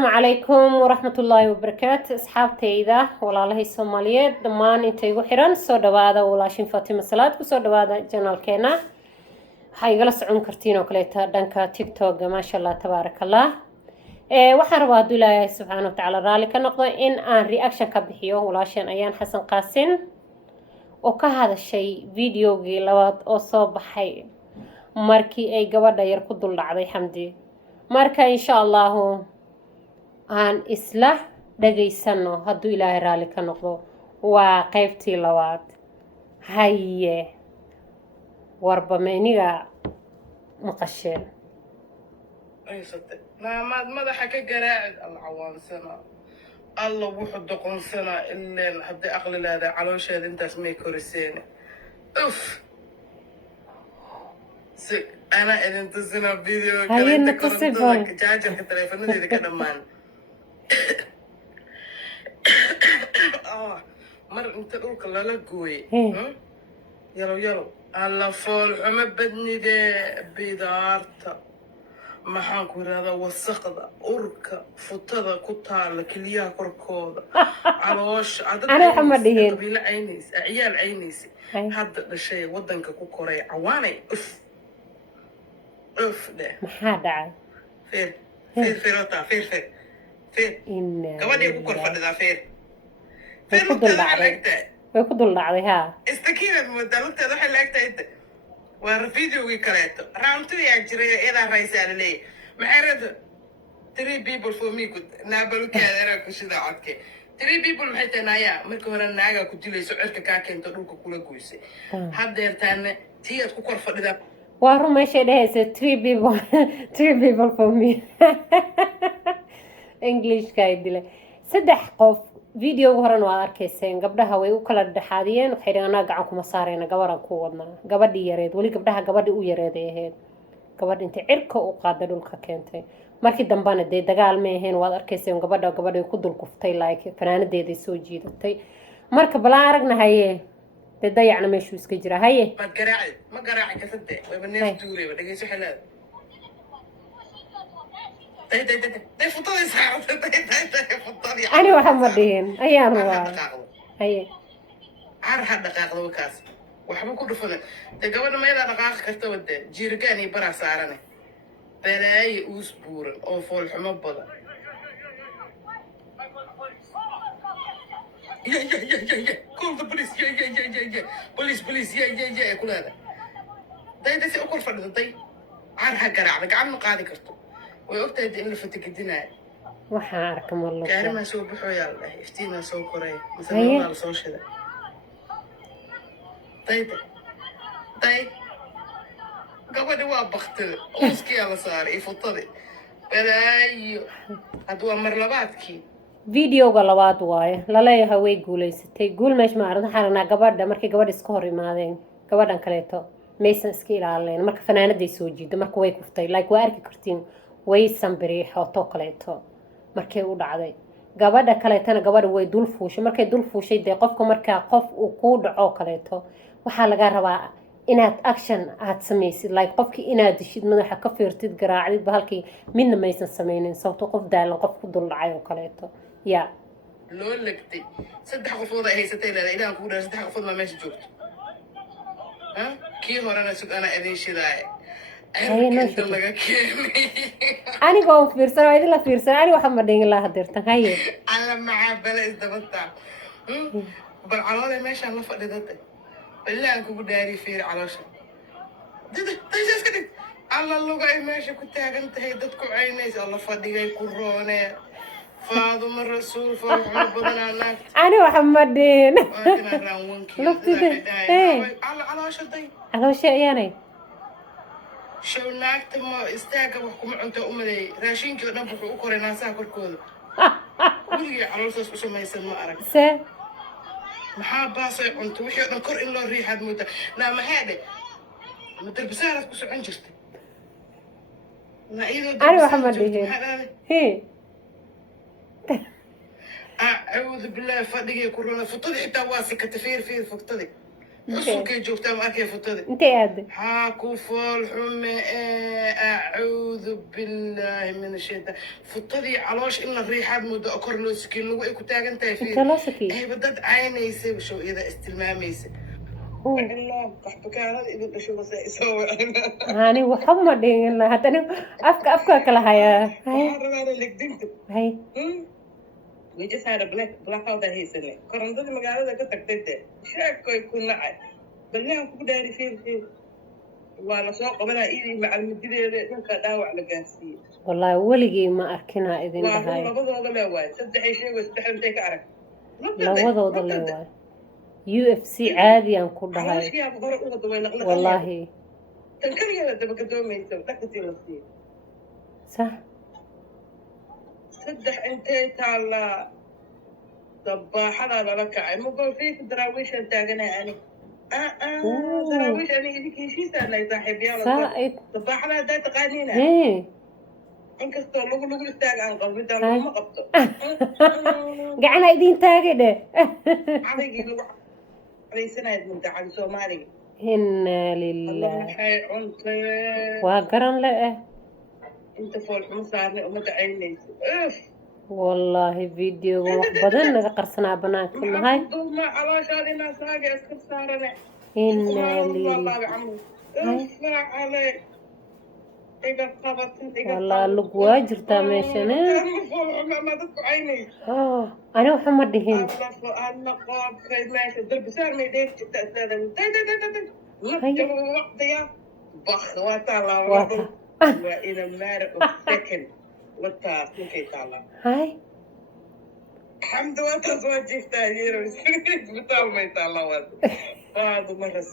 السلام عليكم ورحمة الله وبركاته أصحابتيدا والله الصوماليات دمان انتي وحيران سو دوادا ولاشين فاطمة صلاة كسو دوادا جنال كينا waxay igala socon kartiin oo kaleeta dhanka TikTok maasha Allah tabaaraka Allah waxaan rabaa haduu Ilaahay subhanahu wa ta'ala raali ka noqdo in aan reaction ka bixiyo walaashan ayaan Xasan Qaasin oo ka hadashay videogii labaad oo soo baxay markii ay gabadha yar ku dul dhacday Xamdi marka insha Allah aan isla dhageysano haduu Ilaahay raali ka noqdo waa qaybtii labaad haye warbameeniga maqasheen ay saddex maamad madaxa ka garaacid alcawaansana الله وحده قنصنا إلا حتى أقل هذا على شيء أنت اسمه كورسين أوف أنا إذا انتصنا فيديو هاي نتصل جاجر كتلفون ذي كده مان مر أنت تقول كلا لا قوي يلو الله فول عم بدني ذي بدارته maxaan ku yiraahdaa wasaqda urka futada ku taala kaliyaha korkooda caloosha ana xama dhihin bila aynis ciyaal aynis hadda dhashay wadanka ku koray cawaanay uf maxaa dhacay feerota feer gabadhii ku kor fadhida feer way ku dul dhacday ha istakiinad moodalteeda waxay laagtay وفيديو كريتو رامتو يا جري إلى رئيس عليه معرض 3 people for me كنت نابلو كذا أنا كشدا عدك 3 people محيط نايا مركورا ناجا كنت لي سعرك كاكين تروك كولا كويسة هذا يرتان تيجي تكون فردا وارو ماشي ده 3 people for me English كايدله صدق قف فيديو هران واركيسين قبلها way u kala dhaxaadiyeen waxay dhigana gacan kuma saareen gabaran ku wadna gabadhii yareed wali gabdhaha gabadhii u yareeday ahayd gabadh inta cirka u qaaday dhulka keentay markii dambana day dagaal ma ahayn waad arkayseen gabadhii ku dul kuftay like fanaanadeedii soo jiidatay marka balaan aragnahaye dadayacna meeshu iska jira haye ma garaaci ka saddex way baneef tuuray dhageyso xalaad أنا وحمدين أيام رواه أيه عارها دقائق وكاس وحبو كل فن تجاوبنا ما يلا دقائق كتبت جيركاني برا سعرنا بلاي أسبوع أو فول حمب بلا يا كل the police يا police يا كل هذا ده سأقول فرد ده عارها قرع بق عم قاعد كرتو ويقتدي إنه فتكدينا وحاركم والله كاري ما سو بحو يلا افتينا سو كوري مثلا والله سو شده طيب قبل وابخت اوسكي على صار يفطري بلاي هدوا مرلباتكي فيديو labaad waaye la leeyahay way guuleysatay guul meesh ma aragna xarana gabadha markii gabadh iska hor imaadeen gabadhan kaleeto maysan iska ilaalin marka fanaanaday soo jiido marka way kuftay like waa arki kartiin way sanbiriixo to kaleeto markay u dhacday gabadha kaleetana gabadha way dul fuushay markay dul fuushay de qofka marka qof uu ku dhaco kaleeto waxa laga rabaa inaad action aad sameysid like qofkii inaad dishid madaxa ka fiirtid garaacid bahalkii midna maysan sameynin sababtoo qof daalan qof ku dul dhacay oo kaleeto ya loo lagtay saddex qofood ay haysatay ilaa ku dhaar saddex qofood ma meesha joogto kii horena sugana idin shidaay أنا قام فيرسنا وإذا لا فيرسنا أنا واحد مدين الله هدرتن هاي على معبلة إستبطع بالعلالة ماشي الله فقد ذاته بالله أنكو بداري فير علاشة تجلس كده على اللغة ماشي كنت هاجنت هي دتكو عينيس الله فدي جاي كورونا فاضم الرسول فرحنا بدنا أنا واحد مدين لفتي ده على شدي على شيء يعني شو ناكت ما استاجب وحكم أنت أمي راشين كده نبغى أكره ناسا كل ولي على الأساس وش ما يسمى أرك محابة صيب أنت وحي نكر إلا الريحة موتة لا ما هذا مثل بسارة كوس عنجرت أنا محمد هي أعوذ بالله فدقي كورونا فطدي حتى واسي كتفير فيه فطدي xusulkay joogtaa ma arkay fotada intay aaday haa ku fool xume acuudu billaahi min ashaytaan futadii caloosh in la riixaad muddo oo kor loo sikiin lagu ay ku taagan tahay inta loo sakiyey ayba dad caynaysay show iyada istilmaamaysa hani waxa ma dhigin la hadana afka kala hayaa hay We just had a blackout that heysane korontada magaalada ka tagtay de sheekoy ku nacay ballaan ku dhaari fiir waa la soo qabanaa idii macalimideeda dhanka dhaawac la gaarsiiyey wallahi waligii ma arkina idin dhahay labadooda le waay saddex sheego saddex intay ka arag labadooda le waay UFC caadi aan ku dhahay wallahi tan kaliya daba gadoomayso dhaqatii la siiyey صح saddex intay taala dabaaxada lala kacay ma gol fiik daraawiishan taaganay ani daraawiish ani idinka heshiisaa lay saaxiibyaal dabaaxada haddaa taqaaniina inkastoo lagu istaaga aan qalbidaan laguma qabto gacana idin taagay dhe cadaygii lagu cadaysanayd mudda cadi soomaaliga inna lilah maxay cuntay waa garan le انت فوق مصارني وما تعينيس اف والله فيديو wax badan naga qarsanaa banaanka nahay ما على شادي ناس هاجي اسكت صارنا inna والله lilah بعمو اسمع علي اذا قبضت والله lug waa jirtaa meeshan ما تدق عيني انا waxa ma dhihin انا قاب كيد ماشي درب سار ما يديك تأسادا وقتها بخ وطلع وإلى matter of second وتا كوكي طالع هاي الحمد لله تزوجت تاجير بطال ما يطلع بعض مرة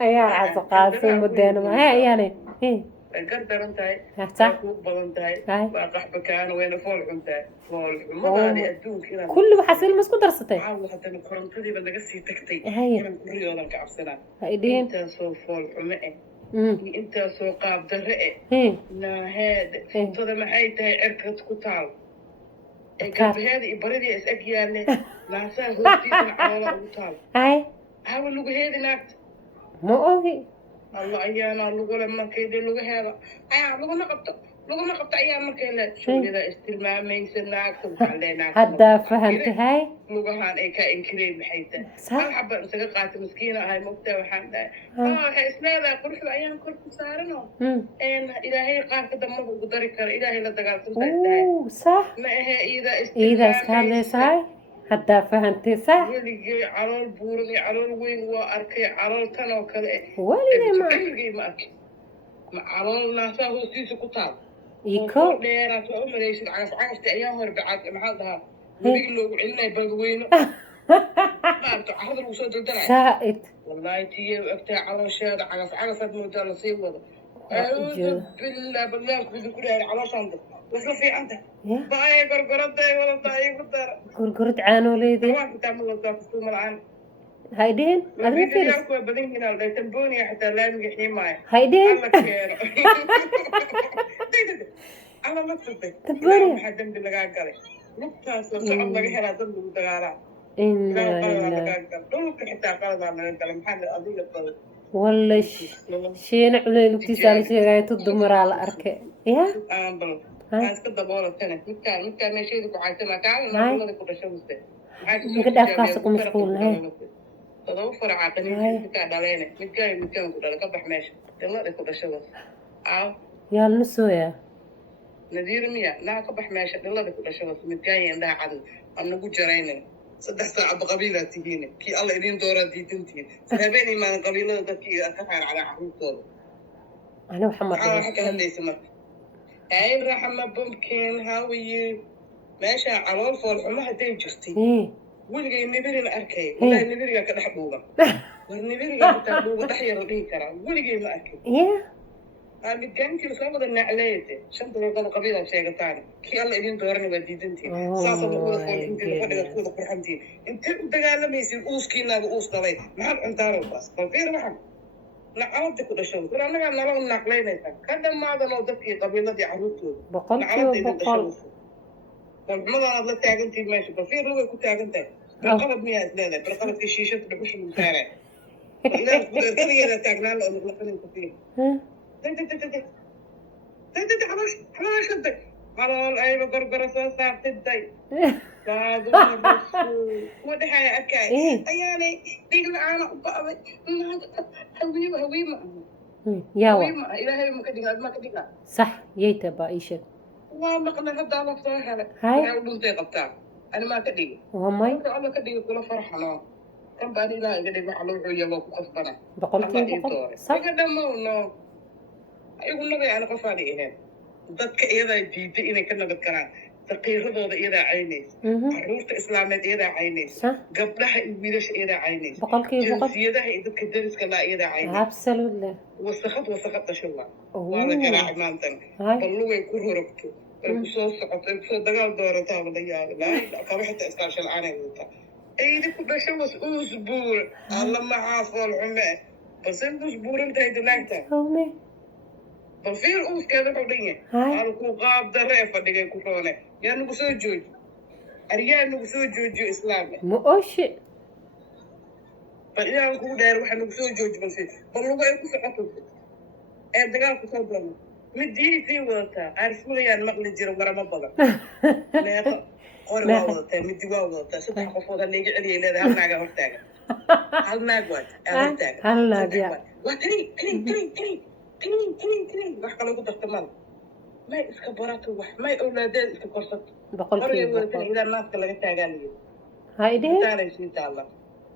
ayaa casaqaasay mudeen ma hay yani قدر انتهي صح كوب انتهي هاي واقع بكان وين فول انتهي فول ما غادي ادوك كذا كل waxaas ilma isku darsatay عاود حتى الكورنتدي بدا قسي تكتي هاي من ريودا كعبسنا هايدين انت سو فول حمئه انت سو قاب درئه لا هذا هذا ما هي تاي عركت كتال هذه بريدي اسك يالله لا سا هوتي على كتال هاي حاول لو هذه ناكت ما اوغي الله ايانا لو لما كيدي لو هذا لو ما قبط ايام ما كيلا شو اذا استلماميس ناكت علينا hadda fahantahay lugahan ay ka inkireen maxayta hal xabba inta qaatay miskiina ahay moogtaa waxaan dhahay waxay isleedahay quruxda ayaan kor ku saarano ilaahay qaarka damada ugu dari kara ilaahay la dagaalsanta isdahay صح ma aha iida iska hadlaysahay hadda fahantay صح weligay calool buuran iyo calool weyn waa arkay calool tan oo kale weligay ma arkay ma calool naasaa hoostiisa ku taal iko dheeraad waa u malaysid cagafta ayaa horbacad maxaa dhahaa weligii loogu celinaya balweyno maarta carada lagu soo daldalaya زائد والله تي اكتا على شارع عقف مودا نصيب أعوذ بالله كل كلها على شنطة وشو في عندك باي قرقرت ولا طاي قدر قرقرت عانو ليدي ما كنت اعمل وظيفه ثم الان هايدين انا فيرس ياكل بدين هنا ولا تنبوني حتى لا نجي معي هايدين انا ما تصدق تنبوني حد بالله قال نقطه صعب لقى هنا ضد الدغارة إنا لله والله شيء نعمل اتصال شيء غاية الدمر على أركي يا مقد أفكاسك مشغول هاي تضوفر عاقلين مكان دالينه مكان كده كبح ماشي يلا كده شغل يا النسوية نذير ميا لا كبح ماشي يلا كده شغل مكان عندها عدد أنا قلت جرينا صدق ساعة بقبيلة تجيني كي الله يدين دورة دي تنتين سهبيني ما القبيلة ده كي أكفر على عروضه أنا محمد حكى هندي سمك هاي رحمة بمكن هاوي ماشي على الفول ما هدي جستي ولقي النبير الأركي ولا النبير كده حبوبة والنبير كده حبوبة تحير ليه كرا ولقي ما أكل متجانك لصابة النعلية شنطة وقال قبيلة شيء ثاني كي الله يدين دورني بديدنتي ساسة بقول خال انت لفدي تقول قرحنتي انت قال لما يصير اوس كينا اوس طلي ما حد انتارو بس فغير واحد لا عودت كل شيء ترى انا قال له النقلين كذا ما هذا لو دفي قبيلة دي عروتو بقول فالمرة أنا تاجنتي ماشي بفير لو كنت تاجنتي بالقلب مياه لا بالقلب الشيشة تبقوش من ثاني لا كذا تاكلان لو نقلقين كثير تي حلاش شدك على الأيبة قرقرة صار تدي هذا الرسول ودي حياة أكاي أياني ديقل أنا أبقى هوي ما ياوا إلهي ما كدقا صح يتبع إيشك والله ما قلنا هدا الله صراحة لك هاي أنا ودون تيقبتها أنا ما كدقا وهمي الله كدقا كل فرحة كم باني لا قد ما حلو حوية لو قصبنا بقولتي بقول صح قدمونا يقول لي أنا قفاني هنا dadka iyada diiday inay ka nabad galaan taqiiradooda iyadaa caynaysa caruurta islaameed iyadaa caynaysa gabdhaha iyo wiilasha iyadaa caynaysa jinsiyadaha iyo dadka dariska laa iyadaa caynaysa wasaqad dhashula waa la garaaci maantan ballugay ku rorogto ay kusoo socoto ay kusoo dagaal doorataa wala yaaba kaba xitaa iskaarsho la-aanay wadataa aydi ku dhasho was uusbuur alla maxaa fool xume balse uusbuuran tahay danaagta بصير أوس كذا بعدين أركو قاب درة فدقة كفرانة يعني نقصو جوج أريان نقصو جوج إسلامي مؤشي فإذا نقول داير واحد نقصو جوج بصير بلو بقى يكون سقطوا دقال كسبنا مديني في وقتها عارفوا لي أنا مقلي جرو مرة ما بقى لا قول واوضة مدي واوضة سبح قفوض اللي يجي عليه لا هل ناقة هرتاقة هل ناقة هرتاقة هل ناقة كلين wax kale ku dartamaan may iska barato wax may awlaadeen iska korsato boqolkiiba ilaa naaska laga taagaaliyo haydee insha Allah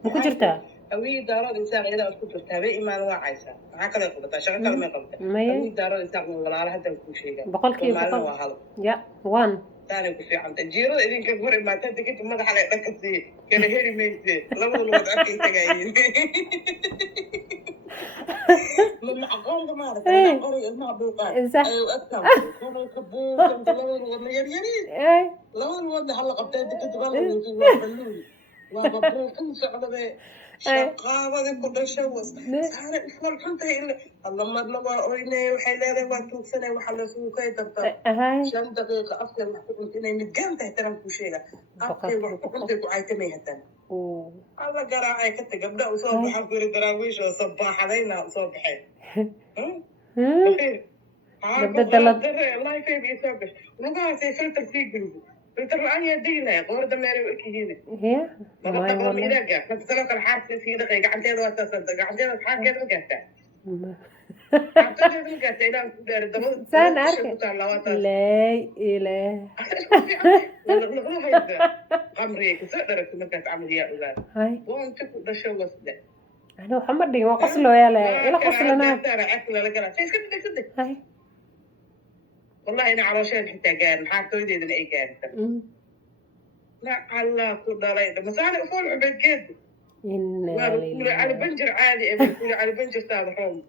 ma ku jirtaa awii daarada insaan iyada isku jirtaa habeen imaan waa caysa maxaa kale qabtaa shaqo kale ma qabtaa awii daarada insaan walaalaha hadda ku sheegaa boqolkiiba waa hal ya waan taani ku fiican jiirada idinka hor imaatay degta madaxa la dhakasi kala heri meeyse labada wada arkay tagayeen من عقارب ما أعرف أنا عقارب المعبوقات أيوة أكثر كانوا يكبون كانوا لون ولا يريرين لون ولا هلا قبتين كنت غلط وبلون وببون كل سعودة به شقاوة كل شوس أنا إخبار كنت هي الله ما نبغى أويني وحيلة واتوك سنة وحلسوا كي تبقى شن دقيقة أفكر محكوم إني متجمع تحترم كل شيء أفكر وحكوم تبقى عايتمي هتن الله قراعي كنت قبل وصوب حفر دراويش وصباح علينا وصوب حي الله يفيد يسوقش نقول في فلتر تيجي فلتر أنا يدينا قرد ماري وكيهنا هي ما تقوم يلاقي فتسلك الحارس في دقيقة عندي لو تصدق عندي لو حاجة كذا مقطع عندي مقطع إلى كبير الدم سان أرك لا إله قمري كسر كمكة عملية أولاد هاي وأنت كده شو وصل أنا محمد دي ما قصله يا لا إلا قصلنا ترى أكل ولا كذا شيء كده هاي والله أنا على شيء حتى قال حاطه يدي من أي قال لا الله كل لا بس أنا أقول عبد كده إن على بنجر عادي أقول على بنجر صار حوم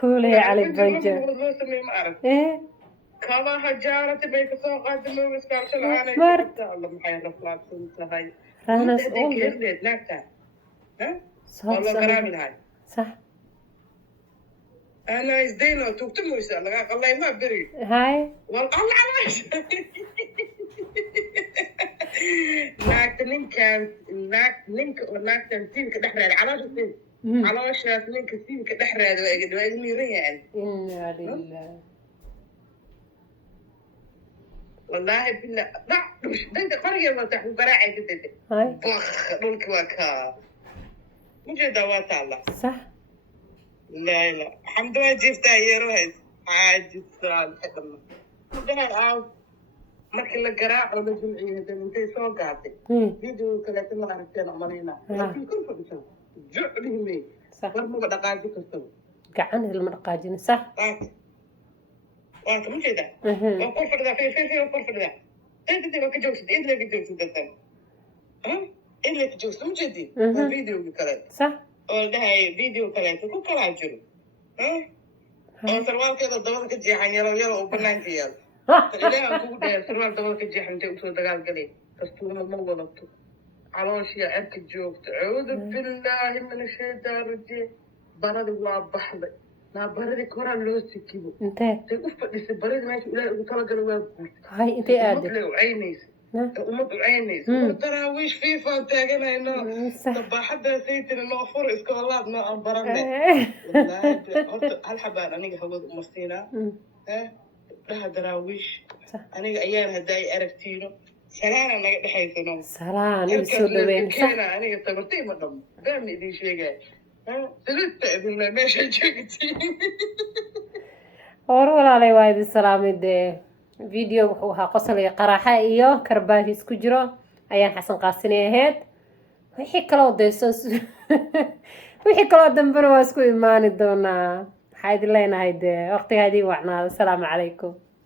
كله على بنجر ما أعرف إيه كلا هجارة بيك ساقات مو مسكر شلعانة مرت الله محير رفلات سنت هاي أنا سأقول نكتة ها والله كلامي هاي صح أنا إزدينه تكتموا يسأل الله ما بري هاي والله علاش naag tantiinka dhexreeda calooshaas ninka siinka dhexreeda waa miran yahay inna lillahi wallaahi billah dhac dhanka qoriga wata ku garaacay dadada dhulki waa ka mujeeda waa taala صح لا الحمد لله جبتها يروح عاجز صار حدنا ده عاو markii la garaaco la jilciyo hadda intay soo gaatay video kale tan la aragteen amalina laakiin kun fadhiso juclihime war muga dhaqaaji kasto gacan ilma dhaqaajin sax waa ka mujeda waa ku fadhida fi ku fadhida inta ka joogsid inta ka joogsid dadkan inta ka joogsid mujedi video kale sax oo dhahay video kale ku kala jiro oo sarwaalkeeda dabada ka jeexan yaro oo banaanka yaal إلى أقول ده سرور دولة كجيح أنت أقول دجال قليل تستونا موضة علاش يا أنت جوك أعوذ بالله من الشيطان الرجيم برد الله بحض لا برد كورا لوسي كيبو أنت تقف بس برد ماشي إلى طلق الواب هاي أنت قاعدة لو عينيس uma ducaynayso daraawiish fiifaan taaganayno sabaaxaddaa saytina noo fur iskoolaad noo aan baranay wallaahi horta hal xabaan aniga hawada uma siinaa gabdhaha daraawiish aniga ayaan haddaay aragtiino salaana naga dhexaysano salaan isu dhaweyn aniga tabartay ma dhamo baan idin sheegay silista idinla meesha joogtiin hor walaalay waa idin salaamay dee video wuxuu ahaa qosol iyo qaraaxa iyo karbaash isku jiro ayaan xasan qaasini ahayd wixii kaloo dambena waa isku imaani doonaa waxaa idin leenahay dee waqtigaa idin wacnaada asalaamu calaykum